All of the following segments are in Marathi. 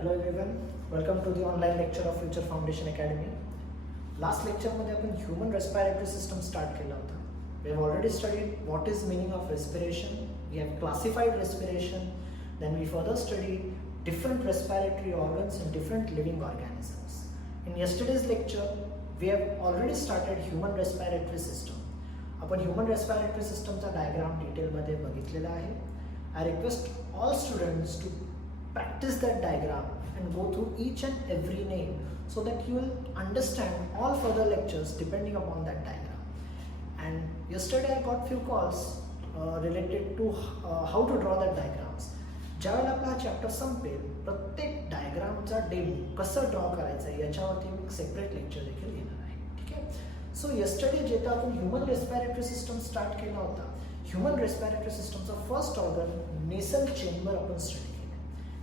Hello everyone, welcome to the online lecture of Future Foundation Academy. Last lecture मध्ये आपण human respiratory system start केला होता. We have already studied what is meaning of respiration. We have classified respiration. Then we further studied different respiratory organs in different living organisms. In yesterday's lecture, we have already started human respiratory system. आपण human respiratory system चा diagram detail मध्ये बघितलेला आहे. I request all students to practice that diagram and go through each and every name so that you will understand all further lectures depending upon that diagram. And yesterday I got few calls related to how to draw that diagrams. ज्यावेळेला आपला हा चॅप्टर संपेल प्रत्येक डायग्रामचा डेमो कसं ड्रॉ करायचं याच्यावरती मी एक सेपरेट लेक्चर देखील घेणार आहे. ठीक आहे. सो यस्टरडे जेव्हा आपण ह्युमन रेस्पिरेटरी सिस्टम स्टार्ट केला होता, ह्युमन रेस्पिरेटरी सिस्टमचा फर्स्ट ऑर्गन नेसल चेंबर आपण स्टडी केलं.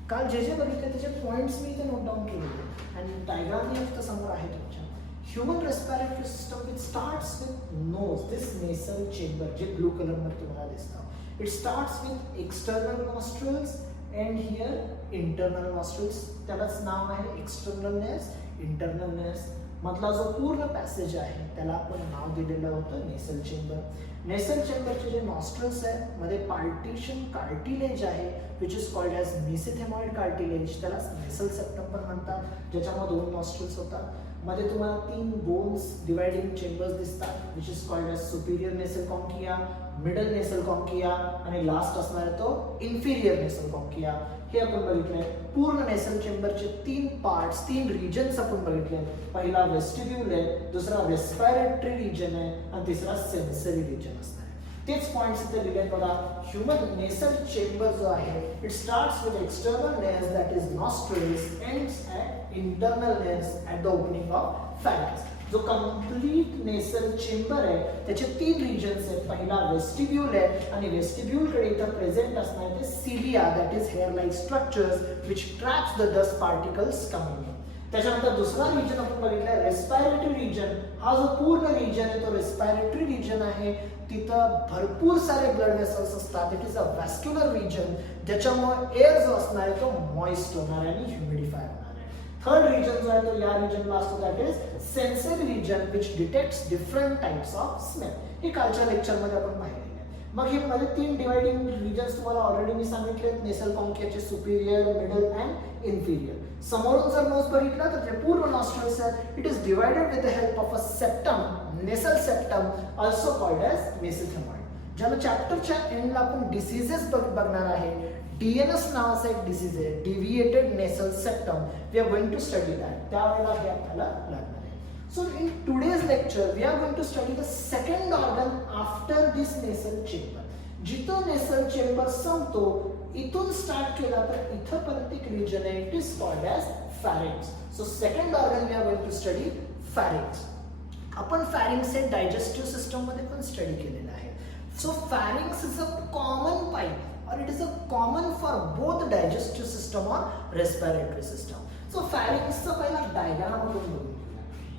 काल जे बघितले त्याचे पॉईंट्स मी इथे नोट डाऊन केलेले आणि डायग्राम फक्त समोर आहे तुमच्या. Human respiratory system it starts with nose, this nasal chamber जे ब्लू कलर मध्ये तुम्हाला दिसतं. It starts with external nostrils and here internal nostrils. त्यालाच नाव आहे एक्सटर्नल नेस, इंटरनल नेस. मधला जो पूर्ण पॅसेज आहे त्याला आपण नाव दिलेलं होतं नेसल चेंबर. नेसल चेंबरचे जे नॉस्ट्रल्स आहे मध्ये पार्टिशन कार्टिलेज आहे which is called as mesethmoid cartilage, त्याला नेसल सेप्टम पण म्हणतात, ज्याच्यामध्ये 2 नॉस्ट्रल्स होतात. मध्ये तुम्हाला 3 बोन्स डिवायडिंग चेंबर्स दिसतात which is called as Superior नेसल कॉन्किया, मिडल नेसल कॉन्किया आणि लास्ट असणार तो इन्फिरियर नेसल कॉन्किया. हे आपण बघितलंय. पूर्ण नेसल चेंबरचे 3 पार्ट्स, 3 रिजन्स आपण बघितले. पहिला वेस्टिब्यूल आहे, दुसरा रेस्पिरेटरी रिजन आहे आणि तिसरा सेन्सरी रिजन असणार आहे. तेच पॉइंट्स इथे लिहिले बघा. ह्युमन नेसल चेंबर जो आहे it starts with external nares that is nostrils, ends at internal nares at the opening of pharynx. जो कंप्लीट नेसल चेंबर आहे त्याचे 3 रिजन्स आहेत. पहिला वेस्टिब्यूल आहे आणि वेस्टिब्यूल कडे इथं प्रेझेंट असणार ते cilia that is hair like structures which traps the dust particles coming. त्याच्यानंतर दुसरा रिजन आपण बघितला रेस्पिरेटरी रिजन. हा जो पूर्ण रिजन आहे तो रेस्पिरेटरी रिजन आहे. तिथं भरपूर सारे ब्लड वेसल्स असतात. इट इज अ वॅस्क्युलर रिजन ज्याच्यामुळे एअर जो असणार आहे तो मॉइस्ट होणार आहे आणि ह्युमिडिफाय होणार आहे. थर्ड रिजन जो आहे तो या रिजनला असतो that is sensory region which detects different types of smell. हे कालच्या लेक्चरमध्ये आपण पाहिलेले आहे. मग हे माझे 3 डिवाइडिंग रिजन्स तुम्हाला ऑलरेडी मी सांगितले. नेसल कॉन्कियाचे सुपिरियर, मिडल अँड इन्फिरियर. समोरून जर नोज बघितला तर जे पूर्ण नॉस्ट्रल्स आहेत it is divided with the help of a septum, nasal septum also called as मेसेथेमॉइड. ज्याला चॅप्टरच्या एंडला आपण डिसीजेस बघणार आहे. डीएनएस नावाचा एक डिसीज आहे, deviated nasal septum. We are going to study that. त्यावेळेला हे आपल्याला लागणार आहे. So in today's lecture we are going to study the second organ after this nasal chamber. जिथं नेसल चेंबर संपतो इथून स्टार्ट केला तर इथपर्यंत एक रिजन आहे it is called as pharynx. So second organ we are going to study pharynx. आपण फॅरिंक्स हे डायजेस्टिव्ह सिस्टम मध्ये पण स्टडी केलेलं आहे. So pharynx is a common pipe or it is a common for both digestive system or respiratory system. So pharynx चा पहिला डायग्राम आपण बघूया.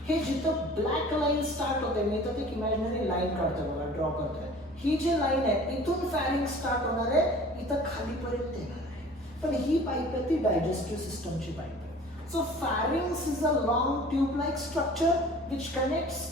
हे जिथं ब्लॅक लाईन स्टार्ट होते मी तर एक इमॅजिनरी लाईन काढतोय बघा, ड्रॉ करतोय. ही जी लाईन आहे इथून फॅरिंक्स स्टार्ट होणार आहे, इथं खालीपर्यंत येणार आहे. पण ही पाईप आहे ती डायजेस्टिव्ह सिस्टमची पाईप आहे. So pharynx is a long tube like structure which connects.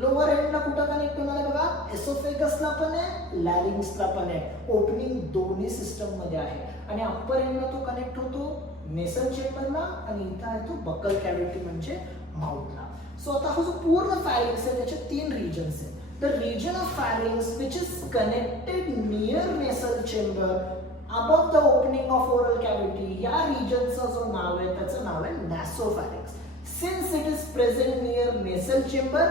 Lower एंडला कुठं कनेक्ट होणार आहे बघा, एसोफेगसला पण आहे, लॅरिंग्सला पण आहे. ओपनिंग दोन्ही सिस्टम मध्ये आहे. आणि अप्पर एंडला तो कनेक्ट होतो नेसल चेंबरला आणि इथं आहे तो बकल कॅव्हिटी म्हणजे माउथला. सो आता हा जो पूर्ण फॅरिंक्स आहे त्याचे 3 रिजन्स आहेत. The region of pharynx which is connected near nasal chamber above the opening of oral cavity, या रिजनचं जो नाव आहे त्याचं नाव आहे नॅसोफॅरिंक्स. Since it is present near nasal chamber,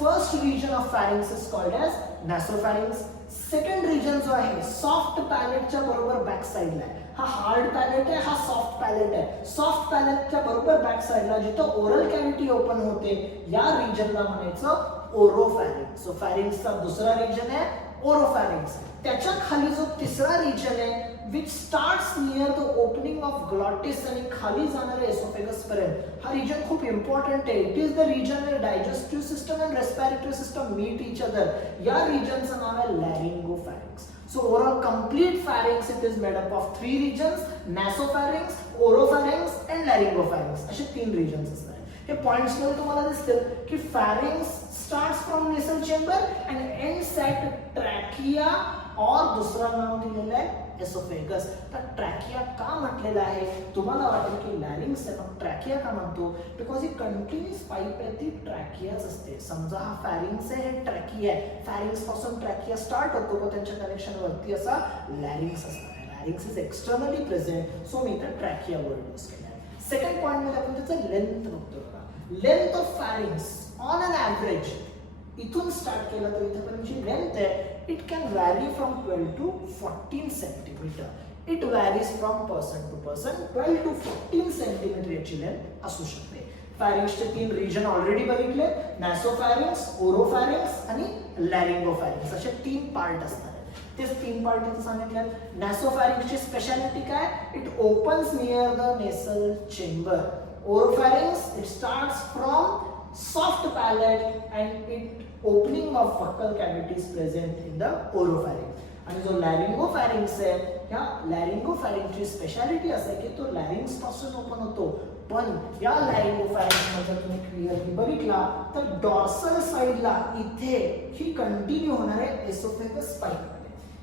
first region of pharynx is called as nasopharynx. Second region जो आहे soft palate च्या बरोबर बॅक साइडला आहे. हा हार्ड पॅलेट आहे, हा सॉफ्ट पॅलेट आहे. सॉफ्ट पॅलेटच्या बरोबर बॅक साइडला जिथं ओरल कॅव्हिटी ओपन होते या रिजनला म्हणायचं ओरोफॅरिंक्स. सो फॅरिंक्सचा दुसरा रिजन आहे ओरोफॅरिंग्स. त्याच्या खाली जो तिसरा रिजन आहे which starts near the opening of glottis आणि खाली जाणारे एसोफेगस पर्यंत, हा रिजन खूप इम्पॉर्टंट आहे. It is the region where digestive system and respiratory system meet each other. या रिजनचं नाव आहे लॅरिंगोफॅरिंग्स. So overall complete pharynx it is made up of 3 regions: nasopharynx, oropharynx and laryngopharynx. असे 3 regions असतात. हे पॉइंट्स मध्ये तुम्हाला दिसतील की pharynx starts from nasal chamber and ends at trachea और दुसरा नाव दिलेलं आहे एसोफेगस. तर ट्रॅकिया का म्हटलेलं आहे? तुम्हाला वाटेल की लॅरिंग्स आहे पण ट्रॅकिया का म्हणतो? बिकॉज ही कंटिन्युअस पाईप आहे ती ट्रॅकियाच असते. समजा हा फॅरिंग्स आहे, हे ट्रॅकिया आहे. फॅरिंग्स पासून ट्रॅकिया स्टार्ट होतो व त्यांच्या कनेक्शन वरती असा लॅरिंग्स असणार आहे. लॅरिंग्स इज एक्सटर्नली प्रेझेंट, सो मी इथे ट्रॅकिया वर्ड यूज केला आहे. सेकंड पॉइंट मध्ये आपण त्याचं लेंथ बघतो. Length of pharynx on an average इथून स्टार्ट केलं तर इथेपर्यंत जी लेंथ आहे it can vary from 12 to 14 centimeter. It varies from person to person. 12 to 14 centimeter याची लेंथ असू शकते. फॅरिंग्सचे 3 रिजन ऑलरेडी बघितले: नॅसोफॅरिंग्स, ओरोफॅरिंग्स आणि लॅरिंगोफॅरिंग्स. असे 3 पार्ट असतात. तेच 3 पार्ट इथे सांगितले. नॅसोफॅरिंग्सची स्पेशालिटी काय? It opens near the nasal chamber. Oropharynx it starts from soft palate and it opening of buccal cavity is present in the oropharynx. आणि जो लॅरिंगोफॅरिंग्स आहे, ह्या लॅरिंगोफॅरिंगची स्पेशालिटी असं आहे की तो लॅरिंग्स पासून ओपन होतो. पण या लॅरिंगोफॅरिंग्स मध्ये तुम्ही क्लिअरली बघितला तर डॉर्सल साइडला इथे ही कंटिन्यू होणार आहे एसोफेगस पाईप.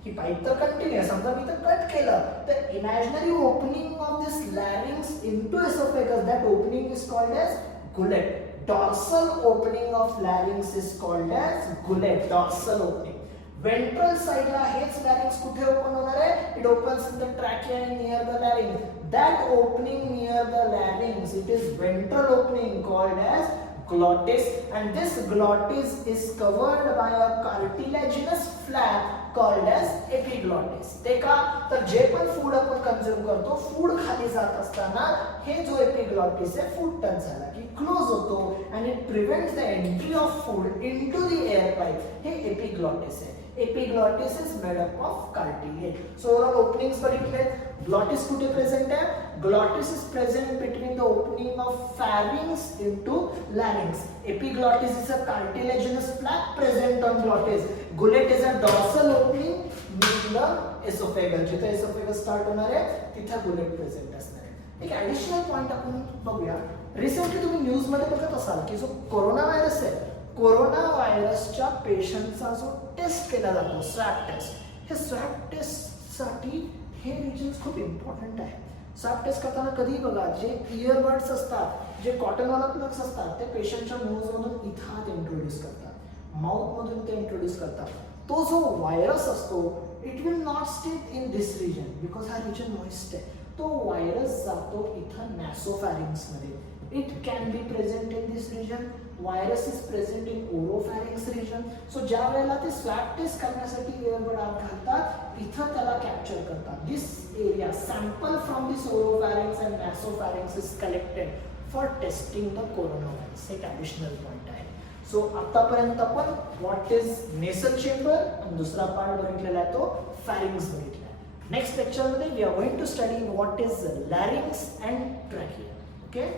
ही पाईप तर कंटिन्यू आहे. समजा मी तर कट केलं तर imaginary opening of this larynx into oesophagus, that opening is called as gullet. Dorsal opening of larynx is called as gullet. Dorsal opening. Ventral side ला हेच larynx कुठे ओपन होणार आहे? It opens in the trachea and near the larynx. That opening near the larynx, it is ventral opening called as glottis, and this glottis is covered by a cartilaginous flap called as epiglottis. ते का? तर जे पण फूड आपण कंझ्युम करतो, फूड खाली जात असताना हे जो एपिग्लॉटिस आहे फूड टच झाला की क्लोज होतो and it prevents the entry of food into the air pipe. हे epiglottis आहे. Epiglottis is made up of cartilage. So overall openings बघितले. Glottis कुठे प्रेझेंट आहे? Glottis is present between the opening of pharynx into larynx. Epiglottis is a cartilaginous flap present on glottis. Gullet is a dorsal opening in the esophagus. जिथे esophagus start होणार आहे तिथे gullet present असणार आहे. एक ऍडिशनल पॉइंट आपण बघूया. रिसेंटली तुम्ही न्यूज मध्ये बघत असाल की जो कोरोना व्हायरस आहे, कोरोना व्हायरसच्या पेशंटचा जो टेस्ट केला जातो स्वॅब टेस्ट, हे स्वॅब टेस्ट साठी हे रिजन्स खूप इम्पॉर्टंट आहे. स्वॅब टेस्ट करताना कधी बघा जे इयरबड्स असतात, जे कॉटनवाला प्लग्स असतात ते पेशंटच्या नोज मधून इथं आत इंट्रोड्यूस करतात, माउथ मधून ते इंट्रोड्यूस करतात. तो जो व्हायरस असतो it will not stay in this region because हा रिजन मॉइस्ट आहे. तो व्हायरस जातो इथं नॅसोफॅरिंग्स मध्ये. It can be present in this region. Virus is present in oropharynx region. So ज्या वेळेला ते स्वॅब टेस्ट करण्यासाठी इयरबड आत घालतात इथं त्याला कॅप्चर करतात. This area sample from this oropharynx and nasopharynx is collected for testing the coronavirus. एक ॲडिशनल पॉइंट आहे. सो आतापर्यंत आपण व्हॉट इज नेसल चेंबर आणि दुसरा पार्ट बघितलेला आहे तो फॅरिंग्स बघितला. नेक्स्ट लेक्चरमध्ये we are going to study what is larynx and trachea. Okay,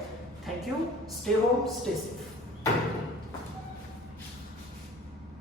thank you. Stay home, stay safe.